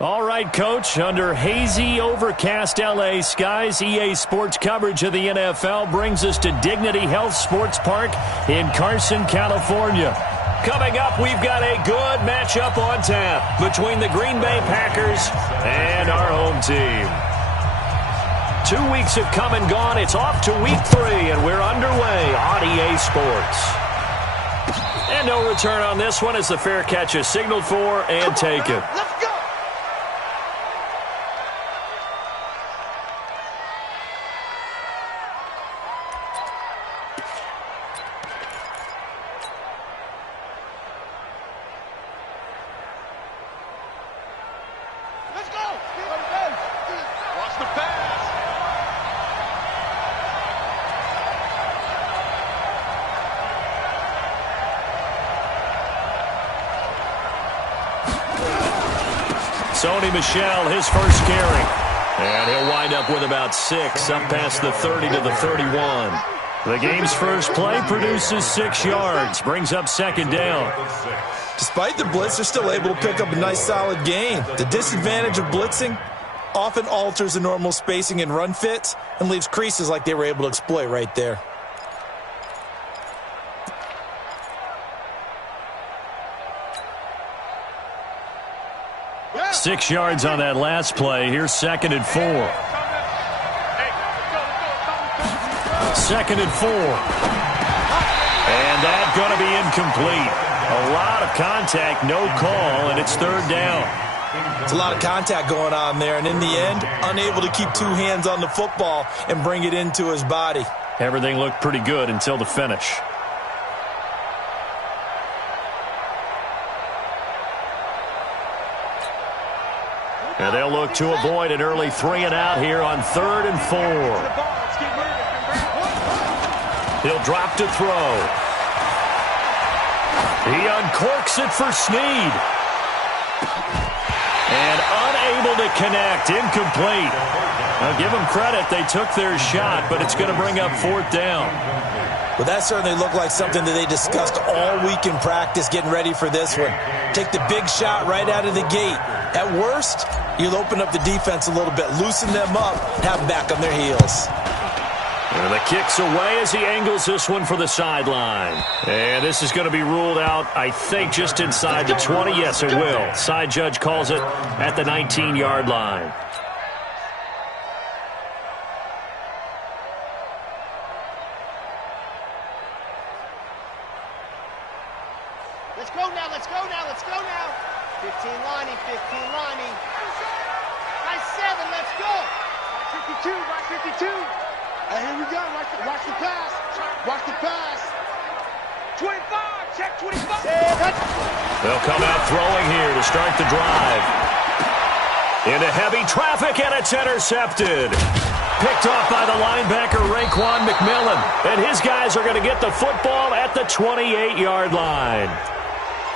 All right, Coach, under hazy, overcast L.A. skies, EA Sports coverage of the NFL brings us to Dignity Health Sports Park in Carson, California. Coming up, we've got a good matchup on tap between the Green Bay Packers and our home team. 2 weeks have come and gone. It's off to week 3, and we're underway on EA Sports. And no return on this one as the fair catch is signaled for and taken. Sony Michel, his first carry. And he'll wind up with about 6, up past the 30 to the 31. The game's first play produces 6 yards, brings up second down. Despite the blitz, they're still able to pick up a nice solid gain. The disadvantage of blitzing often alters the normal spacing and run fits and leaves creases like they were able to exploit right there. Yeah. 6 yards on that last play. Here's 2nd and 4. 2nd and 4. And that's going to be incomplete. A lot of contact, no call, and it's 3rd down. It's a lot of contact going on there, and in the end, unable to keep 2 hands on the football and bring it into his body. Everything looked pretty good until the finish. And they'll look to avoid an early 3 and out here on 3rd and 4. He'll drop to throw. He uncorks it for Snead. And unable to connect, incomplete. Now give them credit, they took their shot, but it's going to bring up 4th down. Well, that certainly looked like something that they discussed all week in practice getting ready for this one. Take the big shot right out of the gate. At worst, you'll open up the defense a little bit, loosen them up, have them back on their heels. And the kick's away as he angles this one for the sideline. And this is going to be ruled out, I think, just inside the 20. Yes, it will. Side judge calls it at the 19-yard line. Let's go now, let's go now, let's go now. 15 lining, 15 lining. Nice 7, let's go. Right 52, right 52. Here we go, watch the pass. Watch the pass. 25, check 25. They'll come out throwing here to start the drive. Into heavy traffic, and it's intercepted. Picked off by the linebacker, Raekwon McMillan. And his guys are going to get the football at the 28-yard line.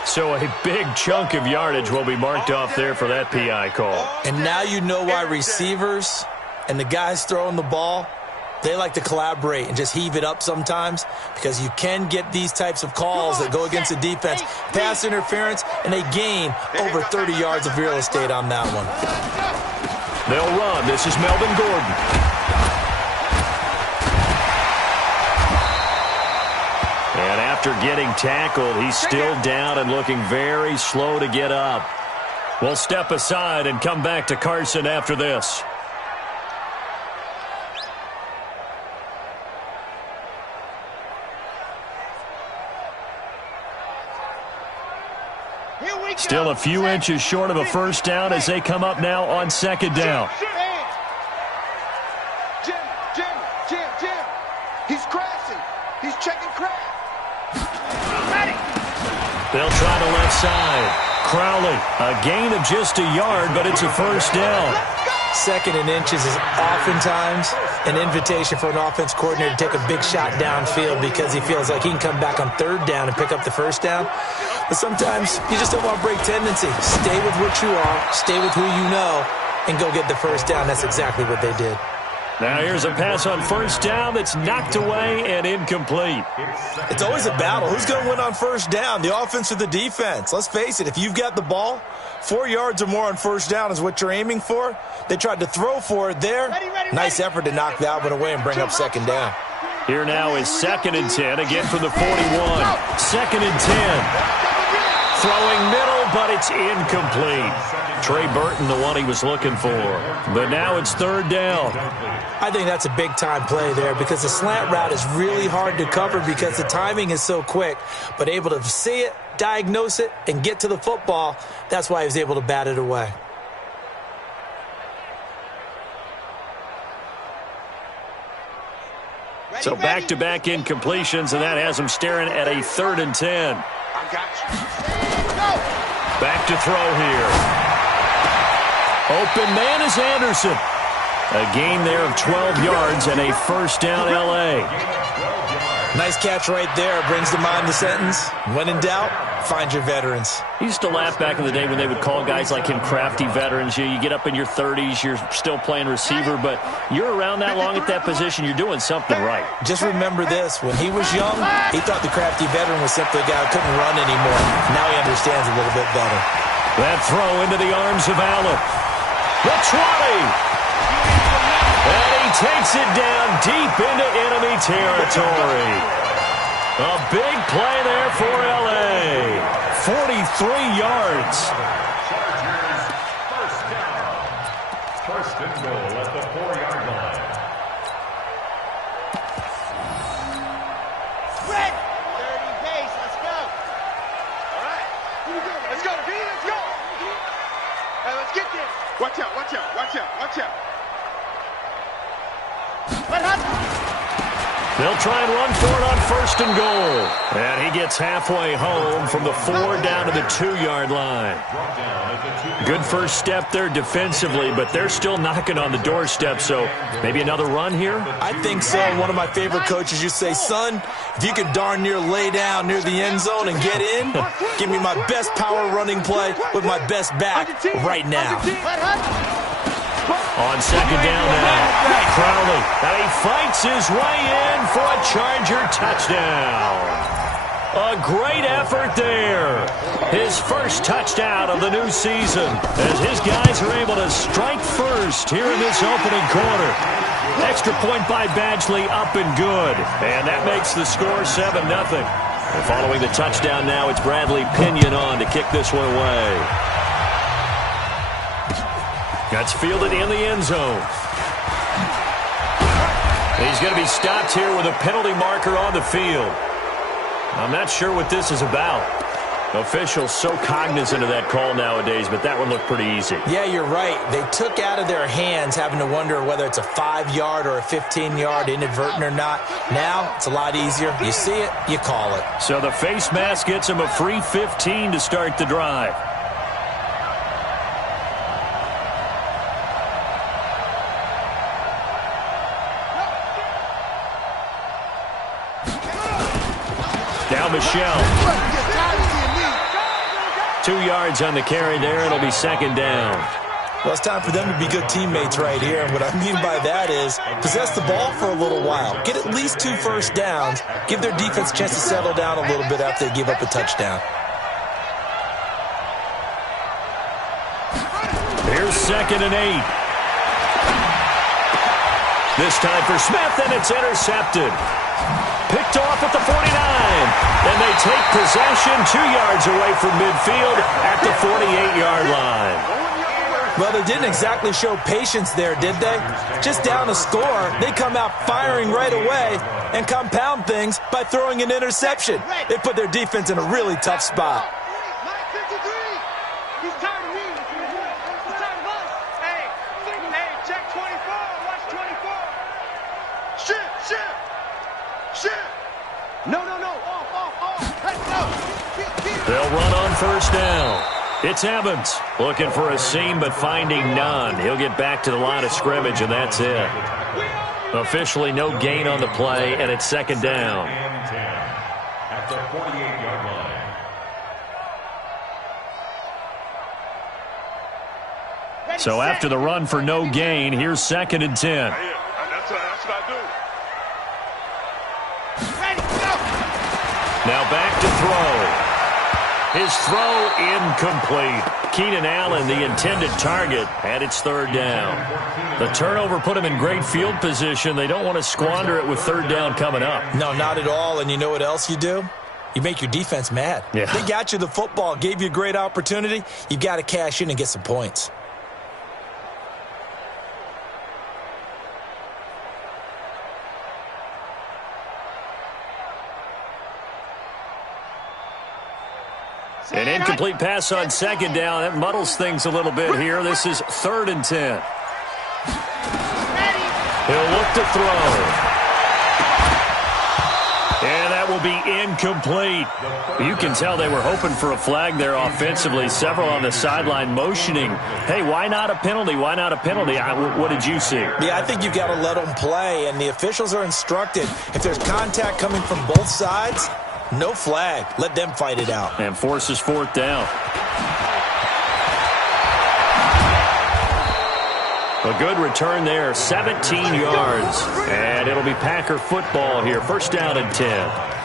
So a big chunk of yardage will be marked off there for that PI call. And now you know why receivers and the guys throwing the ball, they like to collaborate and just heave it up sometimes, because you can get these types of calls that go against the defense, pass interference, and they gain over 30 yards of real estate on that one. They'll run. This is Melvin Gordon. And after getting tackled, he's still down and looking very slow to get up. We'll step aside and come back to Carson after this. Still a few inches short of a first down as they come up now on 2nd down. Jim. He's crashing. He's checking crash. They'll try the left side. Crowley, a gain of just a yard, but it's a first down. 2nd and inches is oftentimes an invitation for an offense coordinator to take a big shot downfield because he feels like he can come back on 3rd down and pick up the first down. But sometimes you just don't want to break tendency. Stay with what you are, stay with who you know, and go get the first down. That's exactly what they did. Now here's a pass on first down that's knocked away and incomplete. It's always a battle. Who's going to win on first down, the offense or the defense? Let's face it, if you've got the ball, 4 yards or more on first down is what you're aiming for. They tried to throw for it there. Nice effort to knock that one away and bring up second down. Here now is 2nd and 10, again from the 41. 2nd and 10. Throwing middle, but it's incomplete. Trey Burton, the one he was looking for. But now it's 3rd down. I think that's a big-time play there because the slant route is really hard to cover because the timing is so quick. But able to see it, diagnose it, and get to the football, that's why he was able to bat it away. So back-to-back incompletions, and that has him staring at a 3rd and 10. Back to throw here. Open man is Anderson. A gain there of 12 yards and a first down L.A. Nice catch right there. Brings to mind the sentence, when in doubt, find your veterans. He used to laugh back in the day when they would call guys like him crafty veterans. You get up in your 30s, you're still playing receiver, but you're around that long at that position, you're doing something right. Just remember this. When he was young, he thought the crafty veteran was simply a guy who couldn't run anymore. Now he understands a little bit better. That throw into the arms of Allen. The 20. And he takes it down deep into enemy territory. A big play there for L.A. 43 yards. Chargers first down. First and goal at the 4-yard line. Red. 30 base. Let's go. All right. Let's go, B. Let's go. All right, let's get this. Watch out, watch out, watch out, watch out. They'll try and run for it on 1st and goal. And he gets halfway home from the 4 down to the 2-yard line. Good first step there defensively, but they're still knocking on the doorstep, so maybe another run here? I think so. One of my favorite coaches used to say, son, if you can darn near lay down near the end zone and get in, give me my best power running play with my best back right now. On 2nd down now, Crowley, and he fights his way in for a Charger touchdown. A great effort there. His first touchdown of the new season as his guys are able to strike first here in this opening quarter. Extra point by Badgley, up and good. And that makes the score 7-0. And following the touchdown now, it's Bradley Pinion on to kick this one away. That's fielded in the end zone. He's going to be stopped here with a penalty marker on the field. I'm not sure what this is about. Officials so cognizant of that call nowadays, but that one looked pretty easy. Yeah, you're right. They took out of their hands having to wonder whether it's a 5-yard or a 15-yard inadvertent or not. Now, it's a lot easier. You see it, you call it. So the face mask gets him a free 15 to start the drive. Now Michelle. 2 yards on the carry there. It'll be 2nd down. Well, it's time for them to be good teammates right here. And what I mean by that is possess the ball for a little while. Get at least 2 first downs. Give their defense a chance to settle down a little bit after they give up a touchdown. Here's 2nd and 8. This time for Smith, and it's intercepted. Picked off at the 49. And they take possession 2 yards away from midfield at the 48-yard line. Well, they didn't exactly show patience there, did they? Just down a score, they come out firing right away and compound things by throwing an interception. They put their defense in a really tough spot. He's tired of me. He's tired of us. Hey, check 24. Watch 24. Shit. No. Off. Let's go. They'll run on 1st down. It's Evans looking for a seam but finding none. He'll get back to the line of scrimmage, and that's it. Officially no gain on the play, and it's 2nd down. At the 48-yard line. So after the run for no gain, here's 2nd and 10. should I do? Ready, go! Now back to throw. His throw incomplete. Keenan Allen, the intended target, and it's third down. The turnover put him in great field position. They don't want to squander it with third down coming up. No, not at all. And you know what else you do? You make your defense mad. Yeah. They got you the football, gave you a great opportunity. You got to cash in and get some points. An incomplete pass on second down. That muddles things a little bit here. This is 3rd and 10. He'll look to throw. And that will be incomplete. You can tell they were hoping for a flag there offensively. Several on the sideline motioning. Hey, why not a penalty? Why not a penalty? What did you see? Yeah, I think you've got to let them play, and the officials are instructed. If there's contact coming from both sides, no flag. Let them fight it out. And forces 4th down. A good return there, 17 yards. And it'll be Packer football here. 1st down and 10.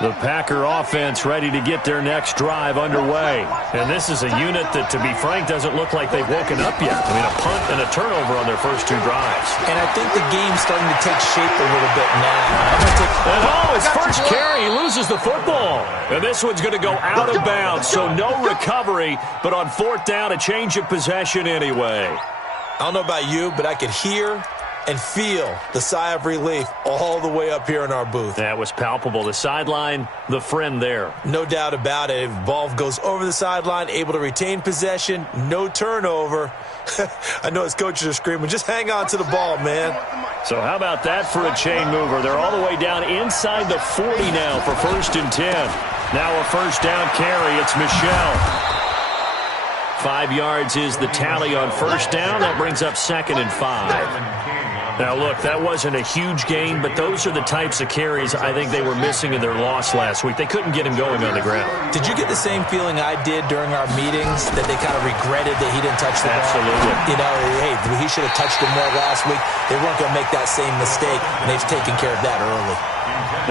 The Packer offense ready to get their next drive underway. And this is a unit that, to be frank, doesn't look like they've woken up yet. I mean, a punt and a turnover on their first 2 drives. And I think the game's starting to take shape a little bit now. And his first carry, he loses the football. And this one's going to go out of bounds, so no recovery. But on 4th down, a change of possession anyway. I don't know about you, but I could hear and feel the sigh of relief all the way up here in our booth. That was palpable. The sideline, the friend there. No doubt about it. If the ball goes over the sideline, able to retain possession, no turnover. I know his coaches are screaming, just hang on to the ball, man. So how about that for a chain mover? They're all the way down inside the 40 now for 1st and 10. Now a 1st down carry. It's Michel. 5 yards is the tally on 1st down. That brings up 2nd and 5. Now, look, that wasn't a huge gain, but those are the types of carries I think they were missing in their loss last week. They couldn't get him going on the ground. Did you get the same feeling I did during our meetings, that they kind of regretted that he didn't touch the ball? Absolutely. You know, hey, he should have touched him more last week. They weren't going to make that same mistake, and they've taken care of that early.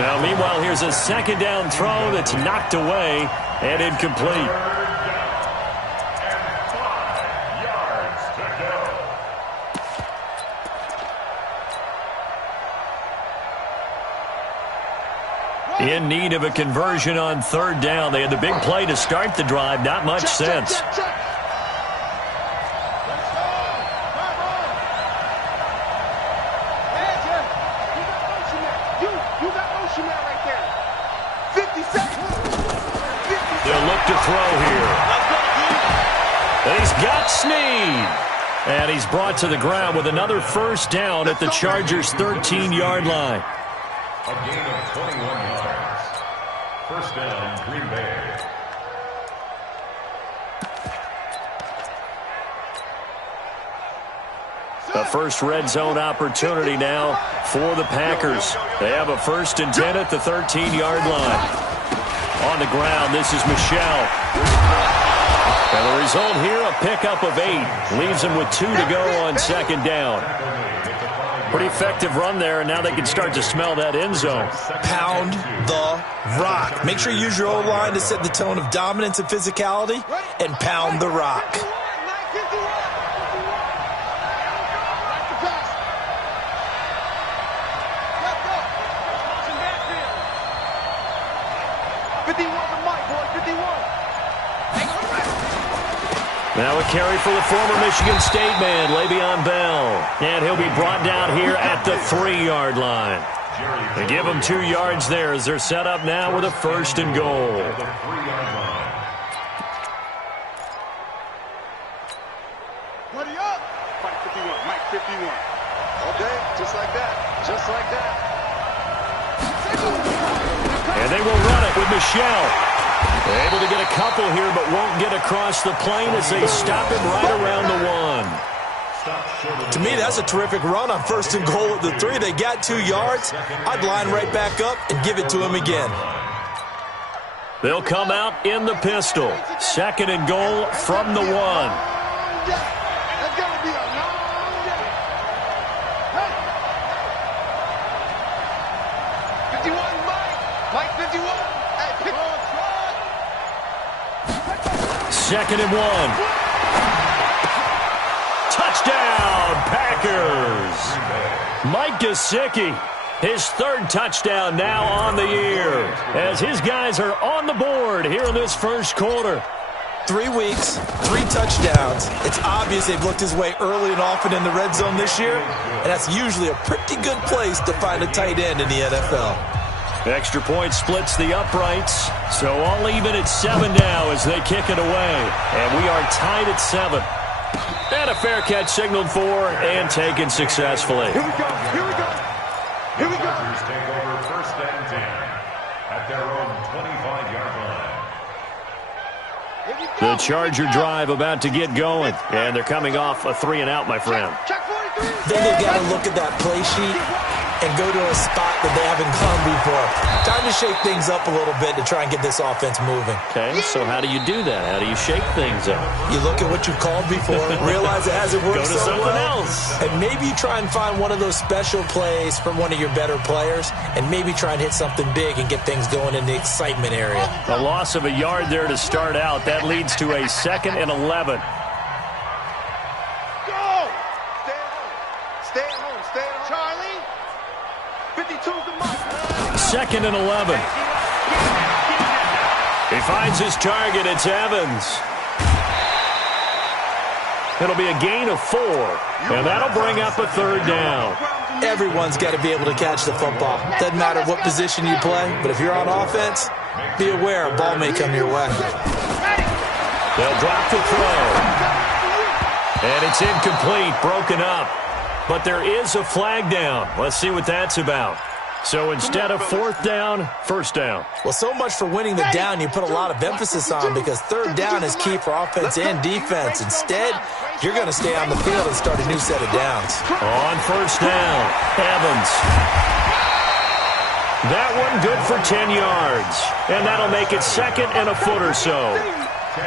Now, meanwhile, here's a 2nd down throw that's knocked away and incomplete. In need of a conversion on 3rd down. They had the big play to start the drive. Not much sense. They'll look to throw here. And he's got Snead. And he's brought to the ground with another 1st down at the Chargers' 13-yard line. A gain of 21 yards. 1st down, Green Bay. The first red zone opportunity now for the Packers. They have a 1st and 10 at the 13-yard line. On the ground, this is Michel. And the result here, a pickup of 8. Leaves them with 2 to go on 2nd down. Pretty effective run there, and now they can start to smell that end zone. Pound the rock. Make sure you use your O-line to set the tone of dominance and physicality, and pound the rock. Now a carry for the former Michigan State man, Le'Veon Bell. And he'll be brought down here at the 3-yard line. They give him 2 yards there as they're set up now with a 1st and goal. Buddy up! Mike 51, Mike 51. Okay, just like that. Just like that. And they will run it with Michelle. Able to get a couple here, but won't get across the plane as they stop him right around the 1. To me, that's a terrific run on 1st and goal at the 3. They got 2 yards. I'd line right back up and give it to him again. They'll come out in the pistol. 2nd and goal from the 1. That's going to be a long day. Hey. 51, Mike. Mike 51. Hey, pick on. 2nd and 1. Touchdown, Packers. Mike Gesicki, his 3rd touchdown now on the year, as his guys are on the board here in this first quarter. 3 weeks, 3 touchdowns. It's obvious they've looked his way early and often in the red zone this year, and that's usually a pretty good place to find a tight end in the NFL. Extra point splits the uprights, so all even at 7 now as they kick it away. And we are tied at 7. And a fair catch signaled for and taken successfully. Here we go. Here we go. Here we go. Chargers take over 1st and 10 at their own 25-yard line. The Charger drive about to get going, and they're coming off a 3-and-out, my friend. Check 43. Then they've got to look at that play sheet and go to a spot that they haven't gone before. Time to shake things up a little bit to try and get this offense moving. Okay, so how do you do that? How do you shake things up? You look at what you've called before, realize it hasn't worked Go to so something well, else. and maybe try and find one of those special plays from one of your better players, and maybe try and hit something big and get things going in the excitement area. A loss of a yard there to start out. That leads to a 2nd and 11. Go. Stay at home. Stay at home. Stay at home. Charlie. 52's the mark. 2nd and 11. He finds his target. It's Evans. It'll be a gain of 4, and that'll bring up a 3rd down. Everyone's got to be able to catch the football. Doesn't matter what position you play, but if you're on offense, be aware a ball may come your way. They'll drop the throw. And it's incomplete, broken up. But there is a flag down. Let's see what that's about. So instead of 4th down, 1st down. Well, so much for winning the down you put a lot of emphasis on, because 3rd down is key for offense and defense. Instead, you're going to stay on the field and start a new set of downs. On 1st down, Evans. That one good for 10 yards. And that'll make it 2nd and a foot or so.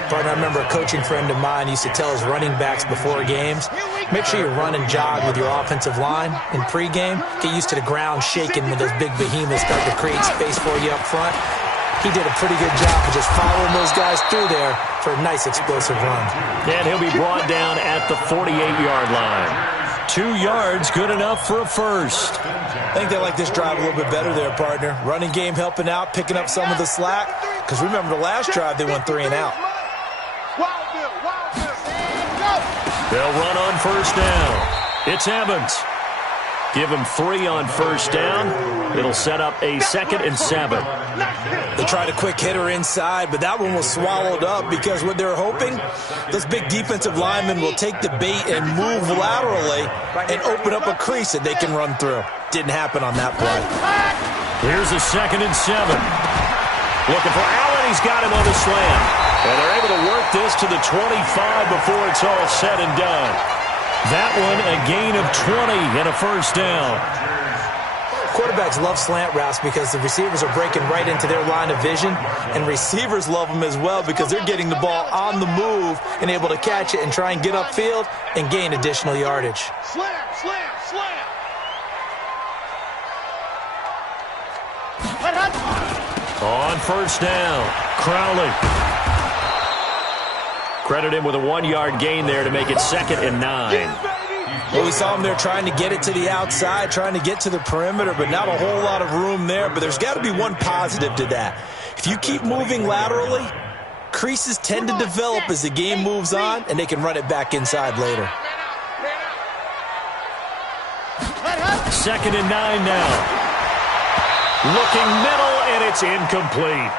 But I remember a coaching friend of mine used to tell his running backs before games, make sure you run and jog with your offensive line in pregame. Get used to the ground shaking when those big behemoths start to create space for you up front. He did a pretty good job of just following those guys through there for a nice explosive run. And he'll be brought down at the 48-yard line. 2 yards, good enough for a 1st. I think they like this drive a little bit better there, partner. Running game helping out, picking up some of the slack. Because remember the last drive, they went 3 and out. They'll run on 1st down. It's Evans. Give him 3 on 1st down. It'll set up a 2nd and 7. They tried a quick hitter inside, but that one was swallowed up because what they're hoping, those big defensive linemen will take the bait and move laterally and open up a crease that they can run through. Didn't happen on that play. Here's a 2nd and 7. Looking for Allen. He's got him on the slam. And they're able to work this to the 25 before it's all said and done. That one a gain of 20 and a 1st down. Quarterbacks love slant routes because the receivers are breaking right into their line of vision, and receivers love them as well because they're getting the ball on the move and able to catch it and try and get upfield and gain additional yardage. Slam, slam, slam. On 1st down, Crowley. Credit him with a 1-yard gain there to make it 2nd and 9. Well, we saw him there trying to get it to the outside, trying to get to the perimeter, but not a whole lot of room there. But there's got to be one positive to that. If you keep moving laterally, creases tend to develop as the game moves on, and they can run it back inside later. 2nd and 9 now. Looking middle, and it's incomplete.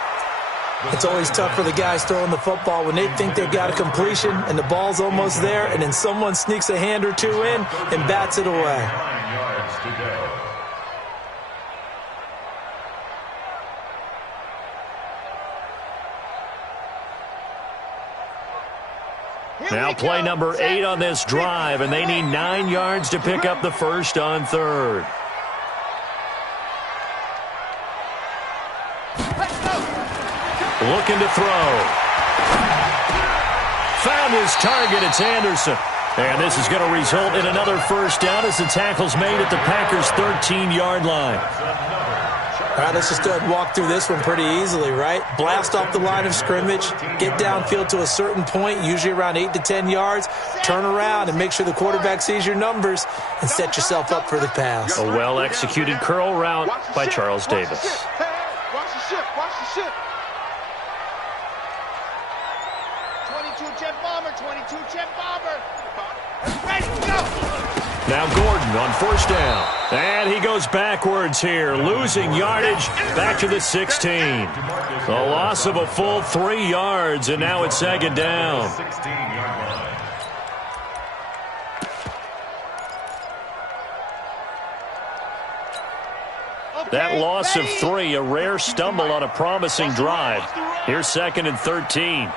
It's always tough for the guys throwing the football when they think they've got a completion and the ball's almost there, and then someone sneaks a hand or 2 in and bats it away. 9 yards to go. Now play number 8 on this drive, and they need 9 yards to pick up the first on third. Looking to throw. Found his target. It's Anderson. And this is going to result in another first down as the tackle's made at the Packers' 13-yard line. All right, let's just go ahead and walk through this one pretty easily, right? Blast off the line of scrimmage, get downfield to a certain point, usually around 8 to 10 yards, turn around and make sure the quarterback sees your numbers and set yourself up for the pass. A well-executed curl route by Charles Davis. Watch the ship, watch the ship. 22 jet bomber, 22 jet bomber. Ready, go! Now Gordon on first down. And he goes backwards here, losing yardage back to the 16. A loss of a full 3 yards, and now it's second down. That loss of 3, a rare stumble on a promising drive. Here's 2nd and 13.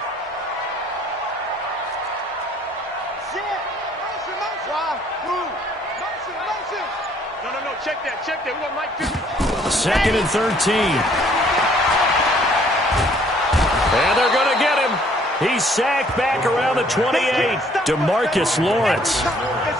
Check that. We want Mike 50. 2nd and 13. And they're going to get him. He's sacked back around the 28. DeMarcus Lawrence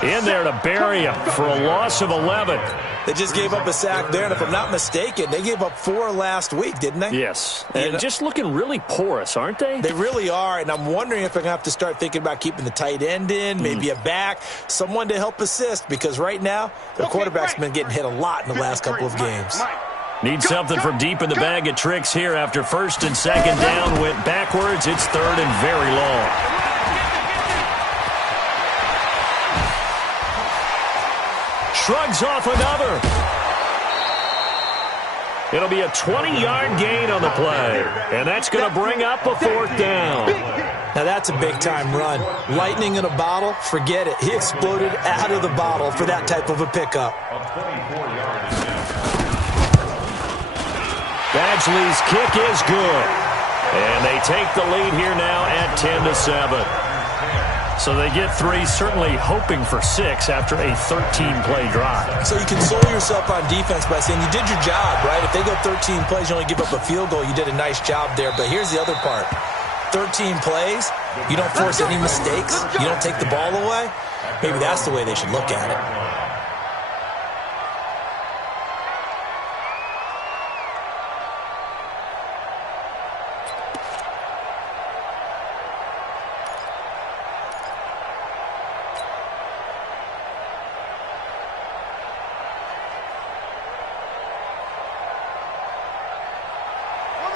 in there to bury him for a loss of 11. They just gave up a sack there, and if I'm not mistaken, they gave up 4 last week, didn't they? Yes, and just looking really porous, aren't they? They really are, and I'm wondering if they're going to have to start thinking about keeping the tight end in, maybe a back, someone to help assist, because right now, their quarterback's been getting hit a lot in the last couple of games. Need something from deep in the bag of tricks here after 1st and 2nd down went backwards. It's 3rd and very long. Shrugs off another. It'll be a 20-yard gain on the play, and that's going to bring up a 4th down. Now that's a big-time run. Lightning in a bottle, forget it. He exploded out of the bottle for that type of a pickup. Badgley's kick is good. And they take the lead here now at 10-7. So they get 3, certainly hoping for 6 after a 13-play drive. So you console yourself on defense by saying you did your job, right? If they go 13 plays, you only give up a field goal, you did a nice job there. But here's the other part. 13 plays, you don't force any mistakes, you don't take the ball away. Maybe that's the way they should look at it.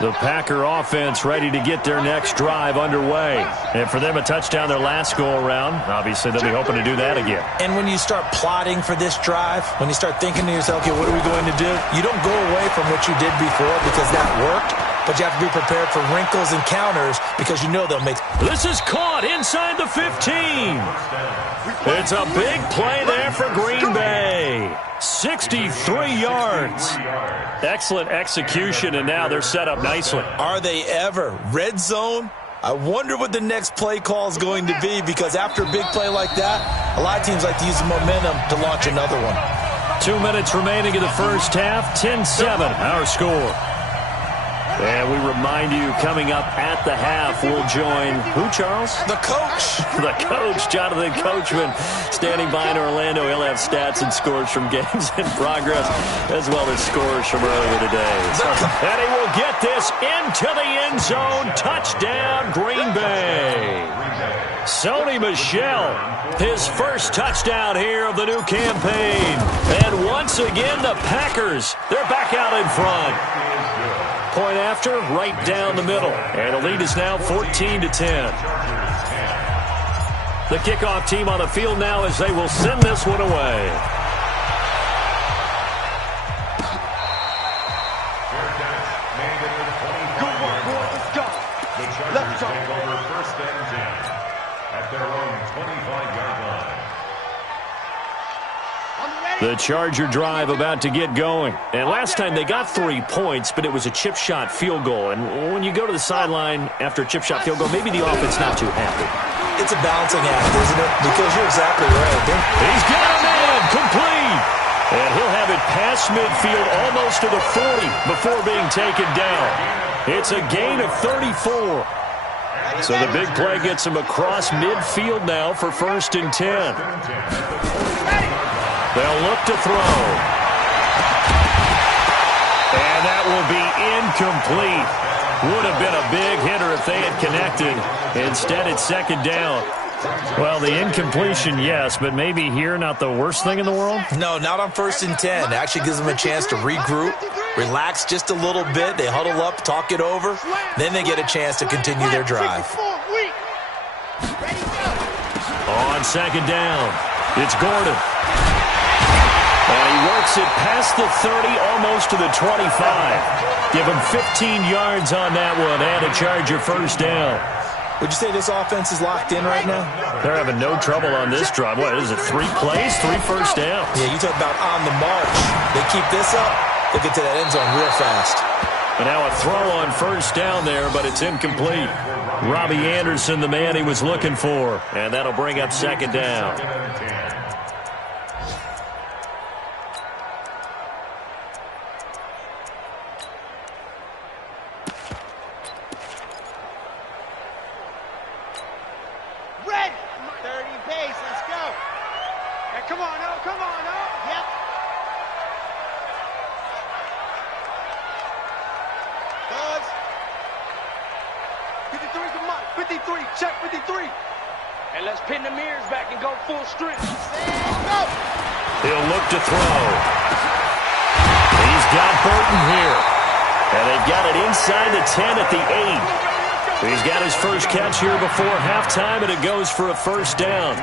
The Packer offense ready to get their next drive underway. And for them, a touchdown their last go-around. Obviously, they'll be hoping to do that again. And when you start plotting for this drive, when you start thinking to yourself, okay, what are we going to do? You don't go away from what you did before because that worked, but you have to be prepared for wrinkles and counters because you know they'll make... This is caught inside the 15. It's a big play there for Green Bay. 63 yards. Excellent execution, and now they're set up nicely. Are they ever? Red zone? I wonder what the next play call is going to be, because after a big play like that, a lot of teams like to use the momentum to launch another one. 2 minutes remaining in the first half. 10-7, our score. And we remind you, coming up at the half, we'll join who, Charles? The coach. The coach, Jonathan Coachman, standing by in Orlando. He'll have stats and scores from games in progress, as well as scores from earlier today. And he will get this into the end zone. Touchdown, Green Bay. Sony Michel, his first touchdown here of the new campaign. And once again, the Packers, they're back out in front. Point after, right down the middle. And the lead is now 14-10. The kickoff team on the field now as they will send this one away. The Chargers take over 1st and 10 at their own 25-yard line. On the ready. The Charger drive about to get going. And last time they got 3 points, but it was a chip shot field goal. And when you go to the sideline after a chip shot field goal, maybe the offense not too happy. It's a balancing act, isn't it? Because you're exactly right. He's got a man, complete. And he'll have it past midfield almost to the 40 before being taken down. It's a gain of 34. So the big play gets him across midfield now for 1st and 10. They'll look to throw. And that will be incomplete. Would have been a big hitter if they had connected. Instead, it's 2nd down. Well, the incompletion, yes, but maybe here not the worst thing in the world? No, not on 1st and 10. It actually gives them a chance to regroup, relax just a little bit. They huddle up, talk it over. Then they get a chance to continue their drive. On 2nd down, it's Gordon. And he works it past the 30, almost to the 25. Give him 15 yards on that one and a Charger 1st down. Would you say this offense is locked in right now? They're having no trouble on this drive. What is it, 3 plays, 3 first downs? Yeah, you talk about on the march. They keep this up, they'll get to that end zone real fast. But now a throw on 1st down there, but it's incomplete. Robbie Anderson, the man he was looking for. And that'll bring up 2nd down. He'll look to throw. He's got Burton here. And they've got it inside the 10 at the 8. He's got his first catch here before halftime, and it goes for a 1st down.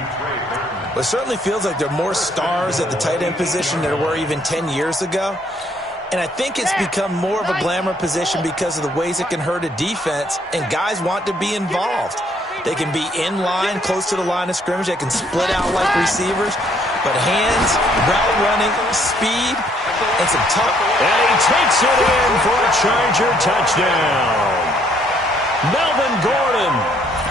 Well, it certainly feels like there are more stars at the tight end position than there were even 10 years ago. And I think it's become more of a glamour position because of the ways it can hurt a defense, and guys want to be involved. They can be in line, close to the line of scrimmage. They can split out like receivers. But hands, route running, speed, and some tough. And he takes it in for a Charger touchdown. Melvin Gordon,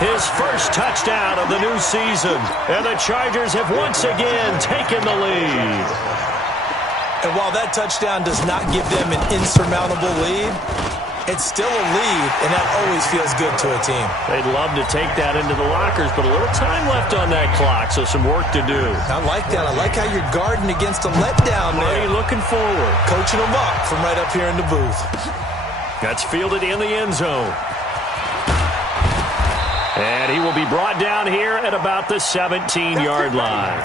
his first touchdown of the new season. And the Chargers have once again taken the lead. And while that touchdown does not give them an insurmountable lead, it's still a lead, and that always feels good to a team. They'd love to take that into the lockers, but a little time left on that clock, so some work to do. I like that. I like how you're guarding against a letdown there. Looking forward. Coaching them up from right up here in the booth. That's fielded in the end zone. And he will be brought down here at about the 17-yard line.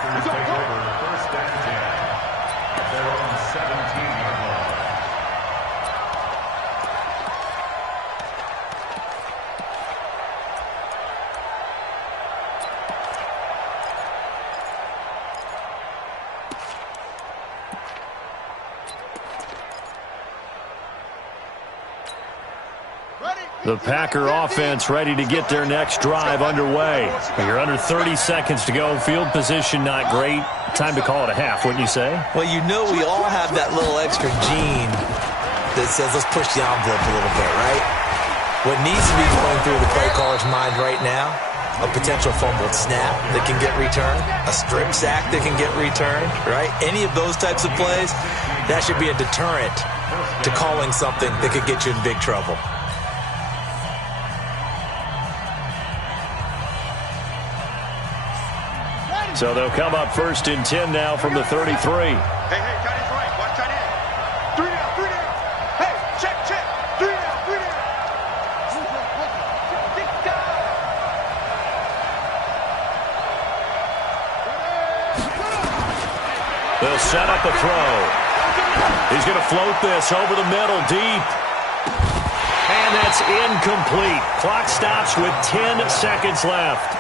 The Packer offense ready to get their next drive underway. You're under 30 seconds to go. Field position not great. Time to call it a half, wouldn't you say? Well, you know we all have that little extra gene that says let's push the envelope a little bit, right? What needs to be going through the play caller's mind right now, a potential fumbled snap that can get returned, a strip sack that can get returned, right? Any of those types of plays, that should be a deterrent to calling something that could get you in big trouble. So they'll come up 1st and 10 now from the 33. Hey, tight end's right. Watch tight end. 3 down, 3 down. Hey, check. 3 down, 3 down. They'll set up a throw. He's going to float this over the middle deep. And that's incomplete. Clock stops with 10 seconds left.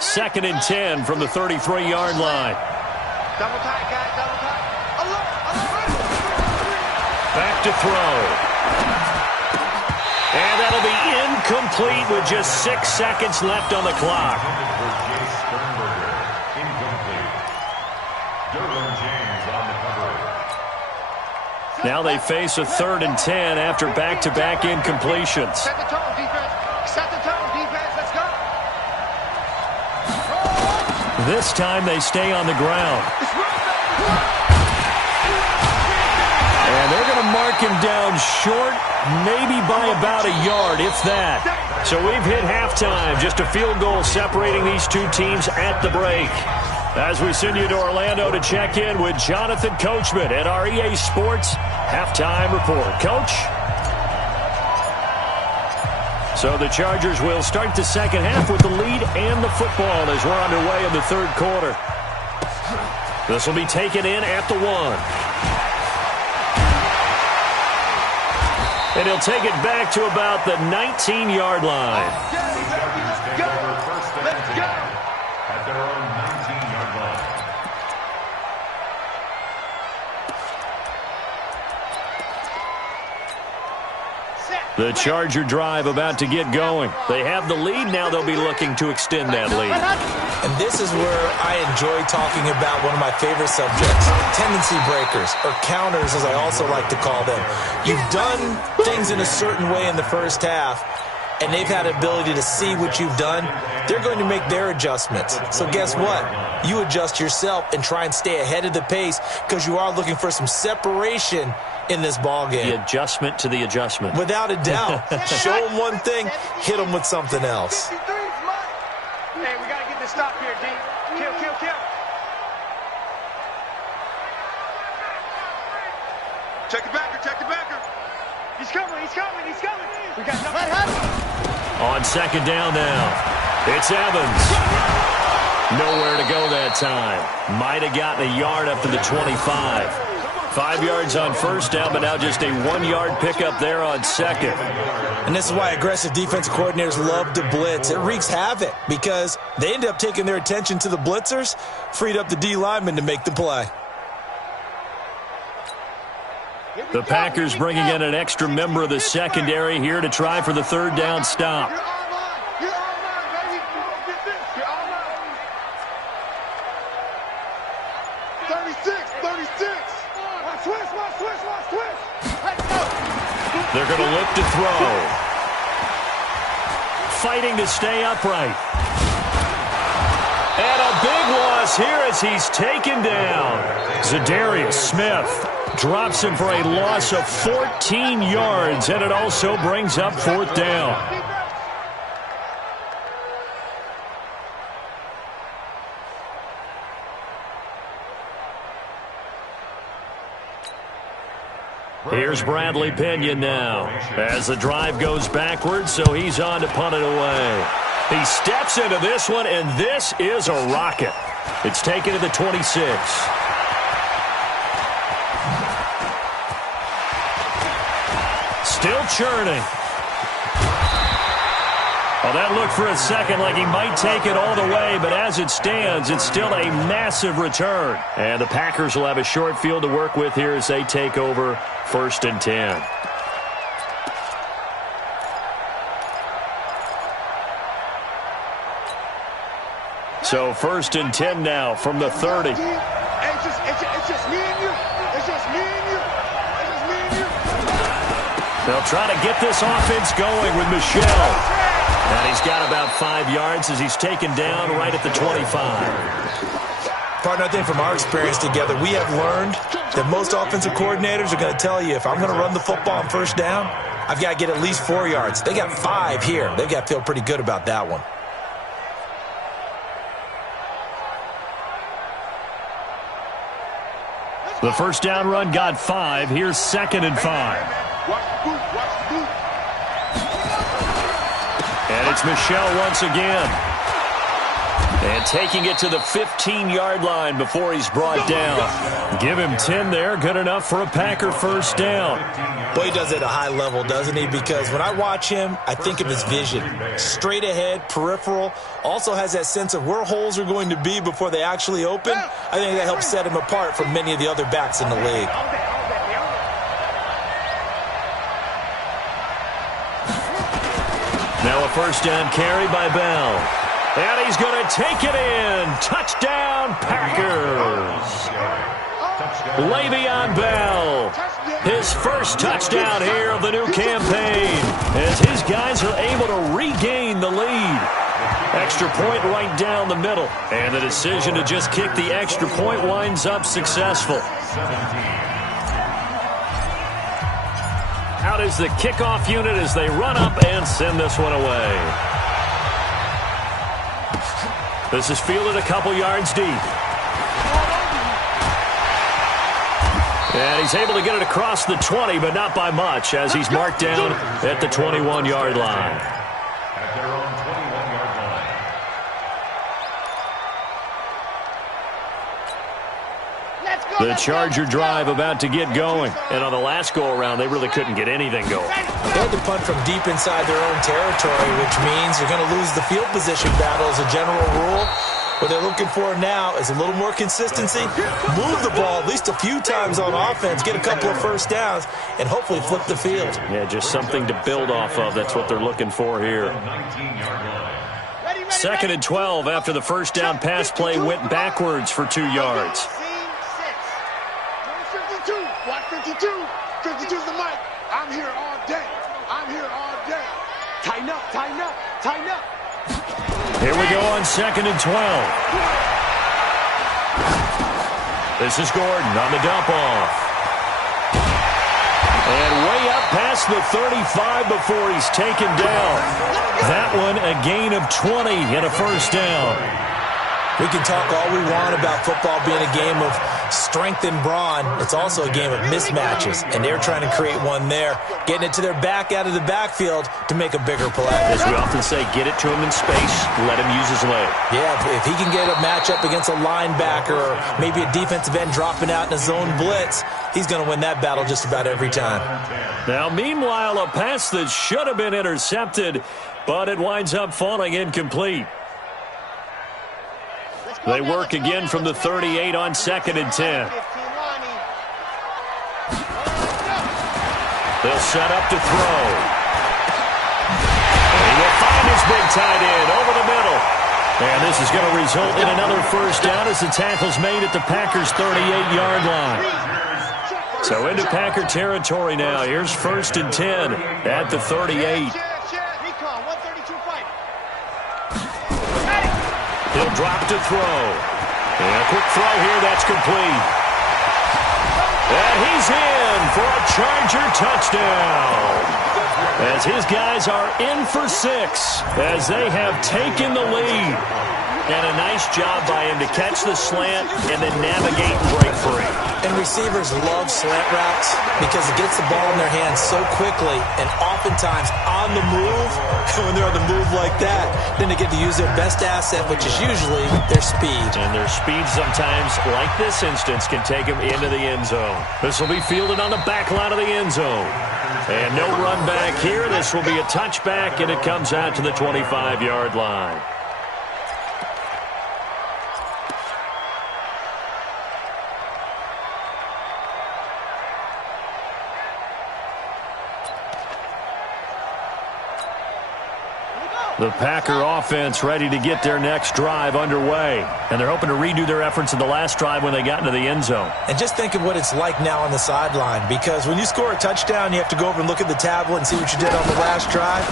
2nd and 10 from the 33-yard line. Double tight, guys, double tight. Back to throw. And that'll be incomplete with just 6 seconds left on the clock. Now they face a 3rd and 10 after back-to-back incompletions. Set the tone, defense. Set the tone, defense. Let's go. This time they stay on the ground. And they're going to mark him down short, maybe by about a yard, if that. So we've hit halftime. Just a field goal separating these two teams at the break. As we send you to Orlando to check in with Jonathan Coachman at our EA Sports Halftime Report. Coach? So the Chargers will start the second half with the lead and the football as we're underway in the third quarter. This will be taken in at the 1. And he'll take it back to about the 19-yard line. Let's go. At their own 19-yard line. The Charger drive about to get going. They have the lead. Now they'll be looking to extend that lead. And this is where I enjoy talking about one of my favorite subjects, tendency breakers, or counters as I also like to call them. You've done things in a certain way in the first half, and they've had the ability to see what you've done. They're going to make their adjustments. So guess what? You adjust yourself and try and stay ahead of the pace because you are looking for some separation in this ball game. The adjustment to the adjustment. Without a doubt. Show them one thing, hit them with something else. Hey, we got to get this stop here, D. Kill, kill, kill. Check the backer, check the backer. He's coming, he's coming, he's coming. We got nothing. On second down now, it's Evans. Nowhere to go that time. Might have gotten a yard up to the 25. 5 yards on first down, but now just a 1-yard pickup there on second. And this is why aggressive defensive coordinators love to blitz. It wreaks havoc because they end up taking their attention to the blitzers, freed up the D lineman to make the play. The Packers bringing in an extra member of the secondary here to try for the third down stop. You're online. You're online, baby. Get this. You're online. 36, 36. Watch switch, watch switch, watch switch. Let's go. They're going to look to throw. Fighting to stay upright. And a big loss here as he's taken down. Zadarius Smith drops him for a loss of 14 yards, and it also brings up fourth down. Here's Bradley Pinion now as the drive goes backwards, so he's on to punt it away. He steps into this one, and this is a rocket. It's taken to the 26. Still churning. Well, that looked for a second like he might take it all the way, but as it stands, it's still a massive return. And the Packers will have a short field to work with here as they take over 1st and 10. So 1st and 10 now from the 30. It's just me and you. It's just me and you. It's just me and you. They'll try to get this offense going with Michel. And he's got about 5 yards as he's taken down right at the 25. Partner, I think from our experience together, we have learned that most offensive coordinators are going to tell you, if I'm going to run the football on first down, I've got to get at least 4 yards. They got 5 here. They've got to feel pretty good about that one. The first down run got 5. Here's 2nd and 5. Watch the boot, watch the boot. And it's Michel once again. And taking it to the 15-yard line before he's brought down. Give him 10 there. Good enough for a Packer first down. Boy, he does it at a high level, doesn't he? Because when I watch him, I think of his vision. Straight ahead, peripheral. Also has that sense of where holes are going to be before they actually open. I think that helps set him apart from many of the other backs in the league. Now a first down carry by Bell. And he's going to take it in. Touchdown, Packers. Le'Veon Bell. His first touchdown here of the new campaign as his guys are able to regain the lead. Extra point right down the middle. And the decision to just kick the extra point winds up successful. Out is the kickoff unit as they run up and send this one away. This is fielded a couple yards deep. And he's able to get it across the 20, but not by much, as he's marked down at the 21-yard line. At their own 21-yard line. The Charger drive about to get going. And on the last go-around, they really couldn't get anything going. They had to punt from deep inside their own territory, which means you're going to lose the field position battle as a general rule. What they're looking for now is a little more consistency, move the ball at least a few times on offense, get a couple of first downs, and hopefully flip the field. Yeah, just something to build off of. That's what they're looking for here. 2nd and 12 after the first down pass play went backwards for 2 yards. 52. Watch 52. 52's the mic. I'm here all day. I'm here all day. Tighten up, tighten up, tighten up. Here we go on 2nd and 12. This is Gordon on the dump off. And way up past the 35 before he's taken down. That one a gain of 20 and a first down. We can talk all we want about football being a game of strength and brawn. It's also a game of mismatches, and they're trying to create one there, getting it to their back out of the backfield to make a bigger play. As we often say, get it to him in space, let him use his leg. Yeah, if he can get a matchup against a linebacker or maybe a defensive end dropping out in a zone blitz, he's going to win that battle just about every time. Now, meanwhile, a pass that should have been intercepted, but it winds up falling incomplete. They work again from the 38 on 2nd and 10. They'll set up to throw. He will find his big tight end over the middle. And this is going to result in another first down as the tackle's made at the Packers' 38-yard line. So into Packer territory now. Here's 1st and 10 at the 38. He'll drop to throw. And a quick throw here, that's complete. And he's in for a Charger touchdown. As his guys are in for 6 as they have taken the lead. And a nice job by him to catch the slant and then navigate and break free. And receivers love slant routes because it gets the ball in their hands so quickly and oftentimes on the move. When they're on the move like that, then they get to use their best asset, which is usually their speed. And their speed sometimes, like this instance, can take them into the end zone. This will be fielded on the back line of the end zone. And no run back here. This will be a touchback, and it comes out to the 25-yard line. The Packer offense ready to get their next drive underway. And they're hoping to redo their efforts in the last drive when they got into the end zone. And just think of what it's like now on the sideline, because when you score a touchdown, you have to go over and look at the tablet and see what you did on the last drive.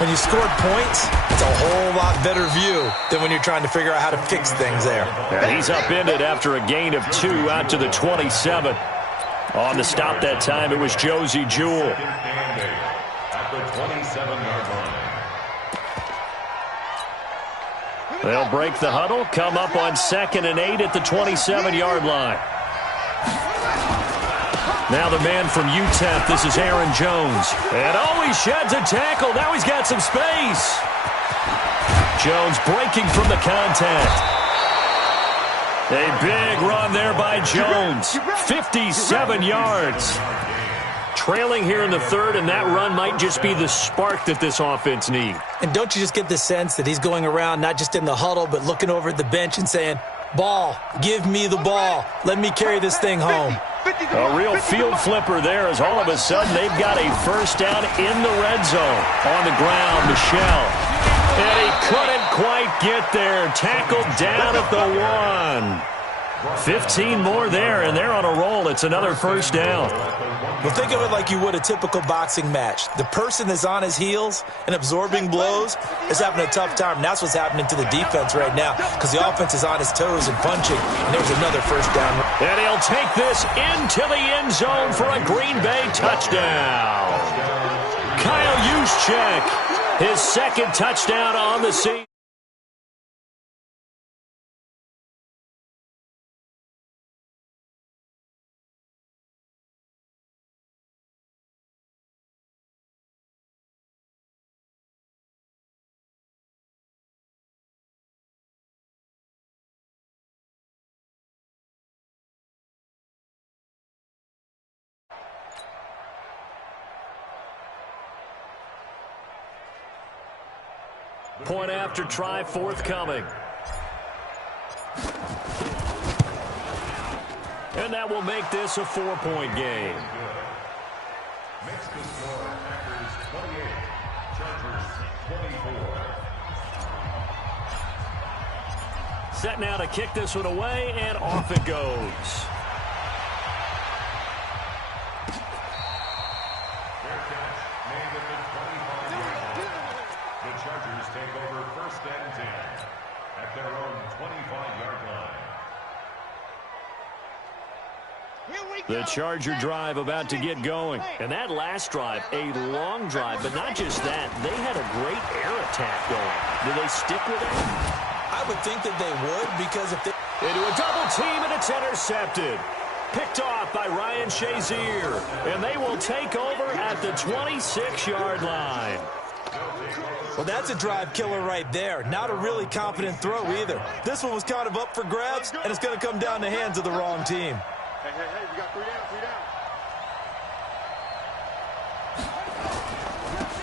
When you scored points, it's a whole lot better view than when you're trying to figure out how to fix things there. And he's upended after a gain of 2 out to the 27. On the stop that time, it was Josie Jewell. At the 27-yard line. They'll break the huddle, come up on 2nd and 8 at the 27-yard line. Now the man from UTEP, this is Aaron Jones. And he sheds a tackle. Now he's got some space. Jones breaking from the contact. A big run there by Jones. 57 yards. Trailing here in the 3rd, and that run might just be the spark that this offense needs. And don't you just get the sense that he's going around not just in the huddle, but looking over at the bench and saying, ball, give me the ball. Let me carry this thing home. A real field flipper there as all of a sudden they've got a first down in the red zone. On the ground, Michelle. And he couldn't quite get there. Tackled down at the 1. 15 more there, and they're on a roll. It's another first down. Well, think of it like you would a typical boxing match. The person that's on his heels and absorbing blows is having a tough time. And that's what's happening to the defense right now because the offense is on his toes and punching. And there's another first down. And he'll take this into the end zone for a Green Bay touchdown. Kyle Juszczyk, his second touchdown on the season. Point after try forthcoming. And that will make this a 4-point game. Makes the score Packers 28, Chargers 24. Set now to kick this one away, and off it goes. Fair catch made at the 25-yard line. The Chargers take over first and 10 at their own 25-yard line. The Charger drive about to get going. And that last drive, a long drive, but not just that. They had a great air attack going. Do they stick with it? I would think that they would because if they... Into a double team, and it's intercepted. Picked off by Ryan Shazier. And they will take over at the 26-yard line. Well, that's a drive killer right there. Not a really confident throw either. This one was kind of up for grabs, and it's going to come down the hands of the wrong team. Hey, we got 3 down, 3 down.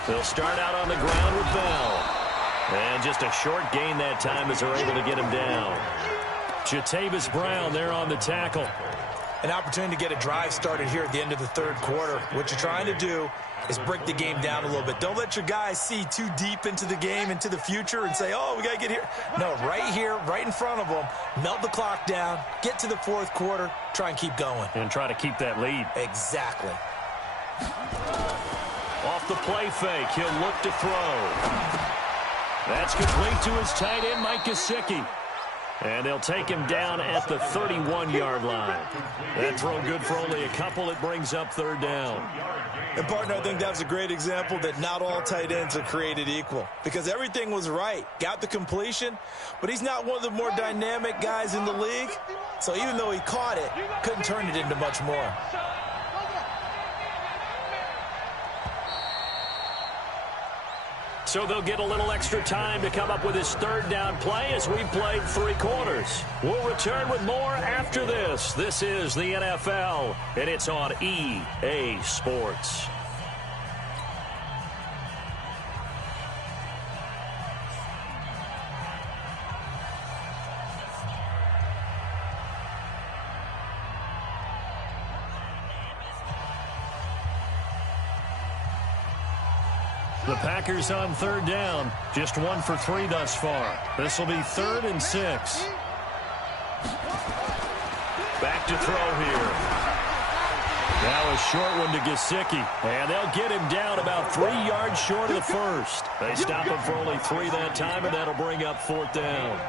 They'll start out on the ground with Bell. And just a short gain that time as they're able to get him down. Jatavis Brown there on the tackle. An opportunity to get a drive started here at the end of the third quarter. What you're trying to do is break the game down a little bit. Don't let your guys see too deep into the game, into the future, and say, oh, we got to get here. No, right here, right in front of them, melt the clock down, get to the fourth quarter, try and keep going. And try to keep that lead. Exactly. Off the play fake, he'll look to throw. That's complete to his tight end, Mike Gesicki. And they'll take him down at the 31-yard line. That throw good for only a couple. It brings up third down. And, partner, I think that was a great example that not all tight ends are created equal because everything was right. Got the completion, but he's not one of the more dynamic guys in the league. So even though he caught it, couldn't turn it into much more. So they'll get a little extra time to come up with his third down play as we've played 3 quarters. We'll return with more after this. This is the NFL, and it's on EA Sports. The Packers on third down, just 1 for 3 thus far. This will be 3rd and 6. Back to throw here. Now a short one to Gesicki, and they'll get him down about 3 yards short of the first. They stop him for only 3 that time, and that'll bring up 4th down.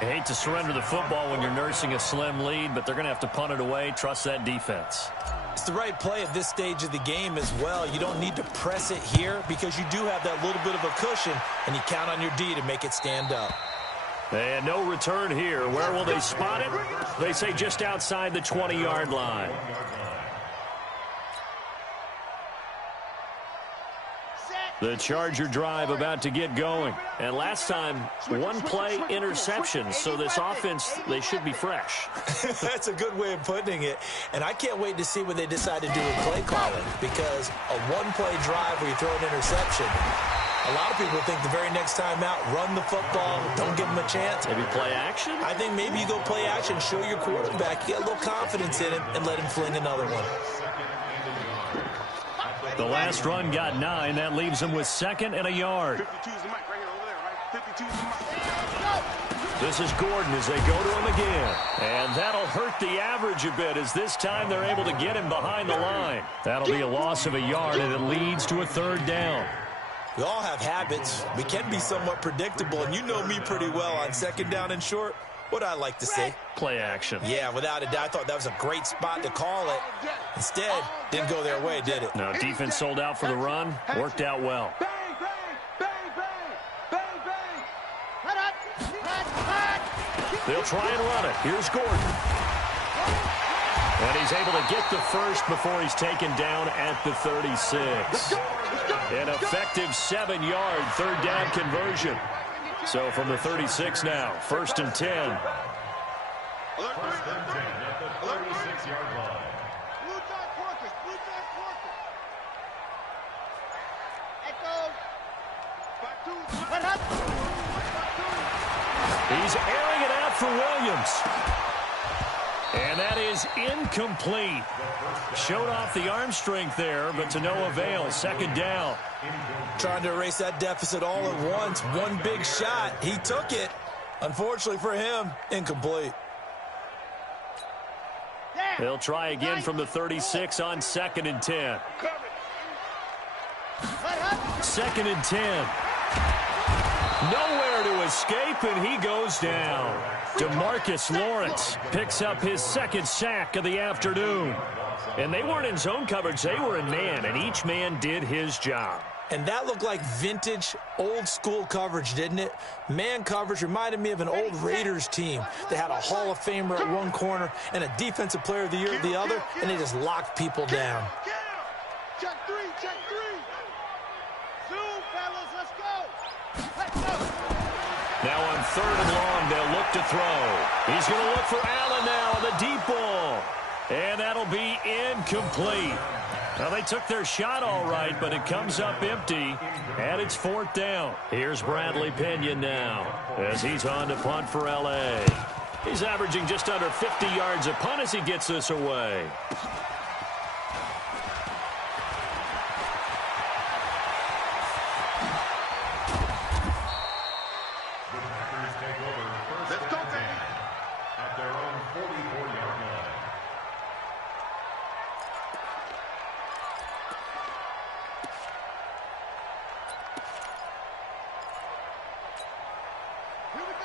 I hate to surrender the football when you're nursing a slim lead, but they're going to have to punt it away. Trust that defense. It's the right play at this stage of the game as well. You don't need to press it here because you do have that little bit of a cushion, and you count on your D to make it stand up. And no return here. Where will they spot it? They say just outside the 20-yard line. The Charger drive about to get going. And last time, 1 play interception. So this offense, they should be fresh. That's a good way of putting it. And I can't wait to see what they decide to do with play calling. Because a 1-play drive where you throw an interception, A lot of people think the very next time out, run the football, don't give him a chance. Maybe play action? I think maybe you go play action, show your quarterback, you get a little confidence in him, and let him fling another one. The last run got 9. That leaves him with 2nd and a yard. 52's the mic right here over there, right? 52's the mic. This is Gordon as they go to him again. And that'll hurt the average a bit as this time they're able to get him behind the line. That'll be a loss of a yard, and it leads to a 3rd down. We all have habits. We can be somewhat predictable, and you know me pretty well on 2nd down and short. What I like to say? Play action. Yeah, without a doubt. I thought that was a great spot to call it. Instead, didn't go their way, did it? No, defense sold out for the run. Worked out well. Bang, bang, bang, bang, bang, bang. They'll try and run it. Here's Gordon. And he's able to get the first before he's taken down at the 36. An effective 7-yard 3rd down conversion. So from the 36 now, 1st and 10. 1st and 10 at the 36-yard line. Blue dot Porkers, blue dot Porkers. Echo. What happened? He's airing it out for Williams. And that is incomplete. Showed off the arm strength there, but to no avail. 2nd down. Trying to erase that deficit all at once. One big shot. He took it. Unfortunately for him, incomplete. They'll try again from the 36 on 2nd and 10. 2nd and 10. Nowhere to escape, and he goes down. DeMarcus Lawrence picks up his 2nd sack of the afternoon. And they weren't in zone coverage. They were in man, and each man did his job. And that looked like vintage, old-school coverage, didn't it? Man coverage reminded me of an old Raiders team. They had a Hall of Famer at one corner and a Defensive Player of the Year at the other, and they just locked people down. Check 3, check 3. Zoom, fellas, let's go. Let's go. Now on 3rd and long, they'll look to throw. He's going to look for Allen now on the deep ball. And that'll be incomplete. Well, they took their shot all right, but it comes up empty, and it's 4th down. Here's Bradley Pinion now as he's on to punt for L.A. He's averaging just under 50 yards a punt as he gets this away. The Packers take over 1st and 10 at their own 44-yard line.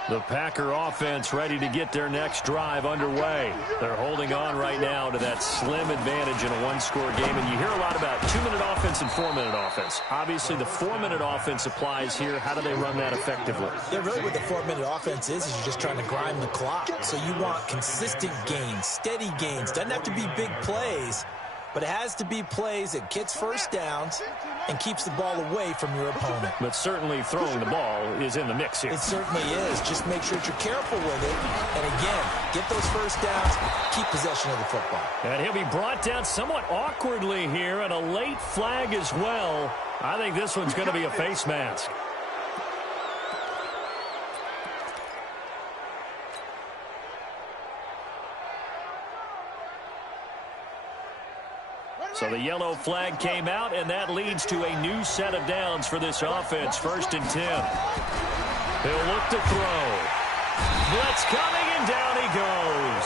The Packer offense ready to get their next drive underway. They're holding on right now to that slim advantage in a one-score game. And you hear a lot about 2-minute offense and 4-minute offense. Obviously, the 4-minute offense applies here. How do they run that effectively? Yeah, really what the 4-minute offense is you're just trying to grind the clock. So you want consistent gains, steady gains. Doesn't have to be big plays, but it has to be plays that gets first downs and keeps the ball away from your opponent. But certainly throwing the ball is in the mix here. It certainly is. Just make sure that you're careful with it. And again, get those first downs, keep possession of the football. And he'll be brought down somewhat awkwardly here, and a late flag as well. I think this one's going to be a face mask. So the yellow flag came out, and that leads to a new set of downs for this offense. 1st and 10. He'll look to throw. Blitz coming, and down he goes.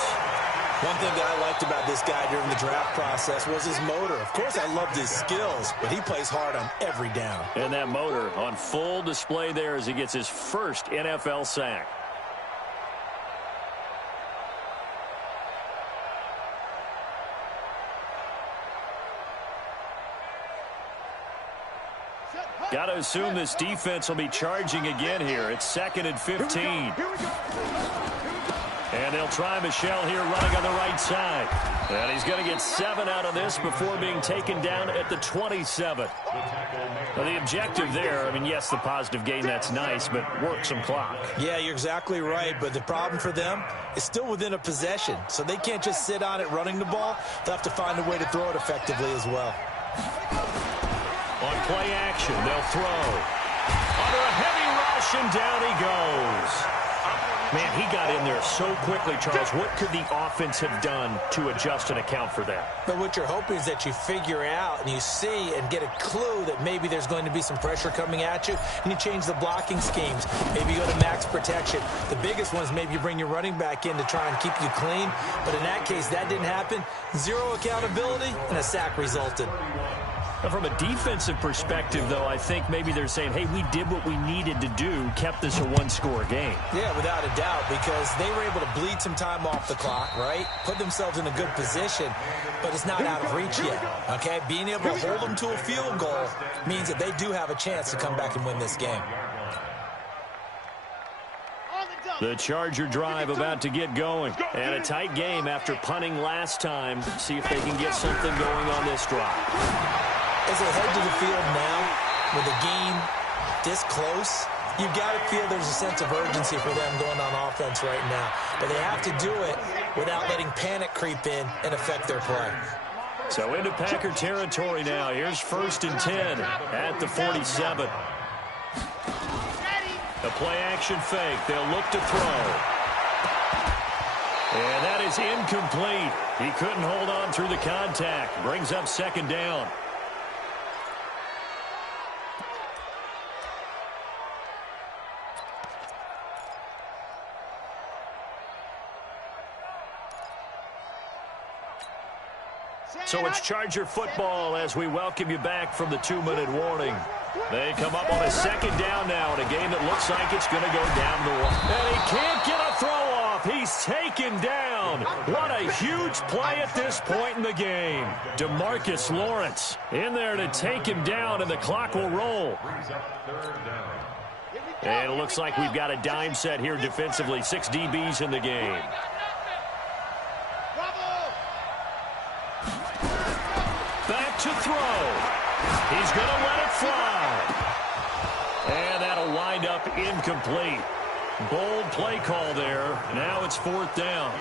One thing that I liked about this guy during the draft process was his motor. Of course, I loved his skills, but he plays hard on every down. And that motor on full display there as he gets his first NFL sack. Got to assume this defense will be charging again here. It's 2nd and 15. And they'll try Michelle here running on the right side. And he's going to get 7 out of this before being taken down at the 27. Now, the objective there, I mean, yes, the positive gain, that's nice, but work some clock. Yeah, you're exactly right, but the problem for them is still within a possession. So they can't just sit on it running the ball. They'll have to find a way to throw it effectively as well. On play action, they'll throw. heavy rush, and down he goes. Man, he got in there so quickly, Charles. What could the offense have done to adjust and account for that? But what you're hoping is that you figure out and you see and get a clue that maybe there's going to be some pressure coming at you, and you change the blocking schemes. Maybe you go to max protection. The biggest one is maybe you bring your running back in to try and keep you clean. But in that case, that didn't happen. Zero accountability, and a sack resulted. From a defensive perspective, though, I think maybe they're saying, hey, we did what we needed to do, kept this a one-score game. Yeah, without a doubt, because they were able to bleed some time off the clock, right? Put themselves in a good position, but it's not out of reach yet, okay? Being able to hold them to a field goal means that they do have a chance to come back and win this game. The Charger drive about to get going. And a tight game after punting last time. See if they can get something going on this drive. As they head to the field now, with the game this close, you've got to feel there's a sense of urgency for them going on offense right now. But they have to do it without letting panic creep in and affect their play. So into Packer territory now. Here's 1st and 10 at the 47. A play-action fake. They'll look to throw. And that is incomplete. He couldn't hold on through the contact. Brings up 2nd down. So it's Charger football as we welcome you back from the 2-minute warning. They come up on a 2nd down now in a game that looks like it's going to go down the wall. And he can't get a throw off. He's taken down. What a huge play at this point in the game. DeMarcus Lawrence in there to take him down, and the clock will roll. And it looks like we've got a dime set here defensively. 6 DBs in the game. Back to throw. He's going to let it fly. And that'll wind up incomplete. Bold play call there. Now it's 4th down.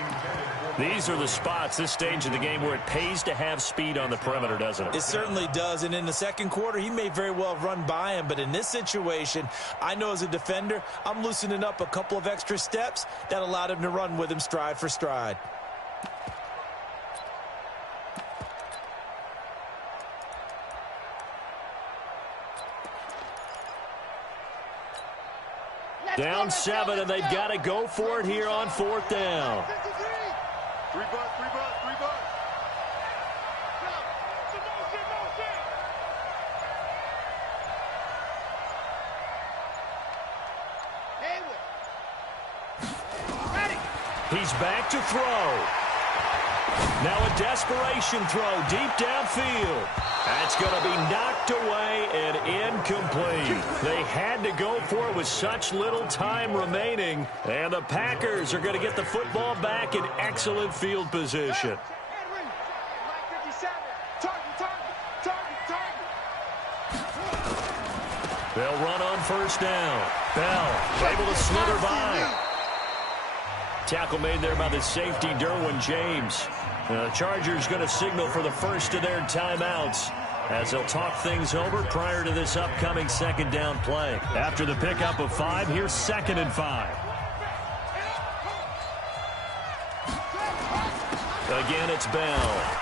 These are the spots, this stage of the game, where it pays to have speed on the perimeter, doesn't it? It certainly does. And in the 2nd quarter, he may very well have run by him. But in this situation, I know as a defender, I'm loosening up a couple of extra steps that allowed him to run with him stride for stride. Down 7, and they've got to go for it here on 4th down. 3 bucks. He's back to throw. Now a desperation throw deep downfield. That's going to be knocked away and incomplete. They had to go for it with such little time remaining. And the Packers are going to get the football back in excellent field position. They'll run on 1st down. Bell able to slither by. Tackle made there by the safety, Derwin James. The Chargers going to signal for the first of their timeouts as they'll talk things over prior to this upcoming 2nd down play. After the pickup of 5, here's 2nd and 5. Again, it's Bell.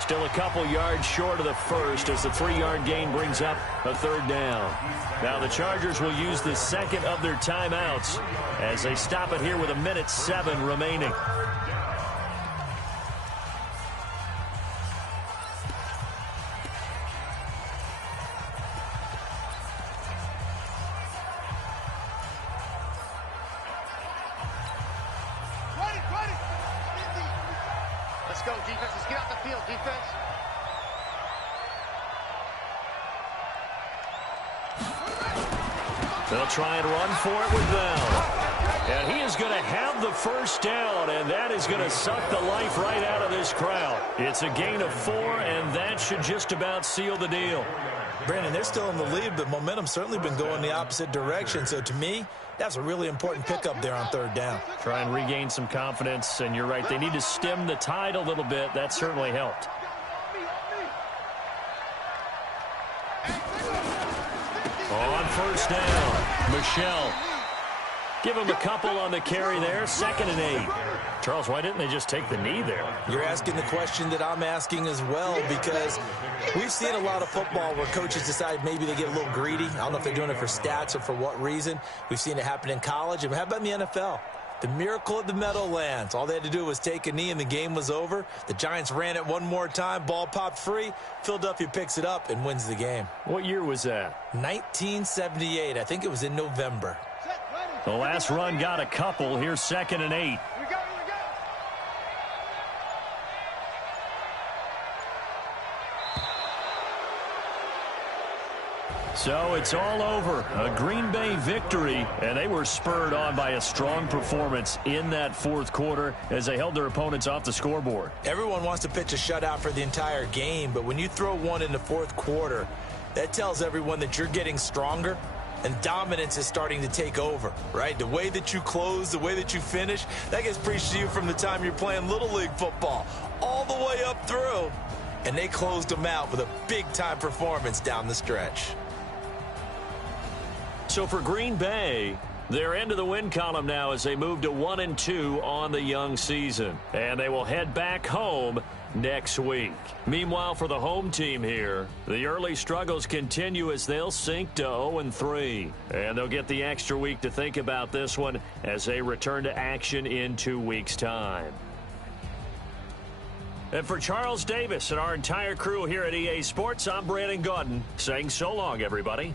Still a couple yards short of the first as the 3-yard gain brings up a 3rd down. Now the Chargers will use the 2nd of their timeouts as they stop it here with 1:07 remaining. Let's go, defense. Let's get out the field, defense. They'll try and run for it with Bell. And he is going to have the 1st down, and that is going to suck the life right out of this crowd. It's a gain of 4, and that should just about seal the deal. Brandon, they're still in the lead, but momentum's certainly been going the opposite direction. So to me, that's a really important pickup there on 3rd down. Try and regain some confidence, and you're right. They need to stem the tide a little bit. That certainly helped. On first down, Michelle. Give him a couple on the carry there. 2nd and 8. Charles, why didn't they just take the knee there? You're asking the question that I'm asking as well, because we've seen a lot of football where coaches decide maybe they get a little greedy. I don't know if they're doing it for stats or for what reason. We've seen it happen in college. And how about in the NFL? The miracle of the Meadowlands. All they had to do was take a knee and the game was over. The Giants ran it one more time. Ball popped free. Philadelphia picks it up and wins the game. What year was that? 1978. I think it was in November. The last run got a couple. Here's 2nd and 8. So it's all over. A Green Bay victory, and they were spurred on by a strong performance in that 4th quarter as they held their opponents off the scoreboard. Everyone wants to pitch a shutout for the entire game, but when you throw one in the 4th quarter, that tells everyone that you're getting stronger and dominance is starting to take over, right? The way that you close, the way that you finish, that gets preached to you from the time you're playing Little League football all the way up through. And they closed them out with a big-time performance down the stretch. So for Green Bay, they're into the win column now as they move to 1-2 on the young season. And they will head back home next week. Meanwhile, for the home team here, the early struggles continue as they'll sink to 0-3. And they'll get the extra week to think about this one as they return to action in 2 weeks' time. And for Charles Davis and our entire crew here at EA Sports, I'm Brandon Gaudin saying so long, everybody.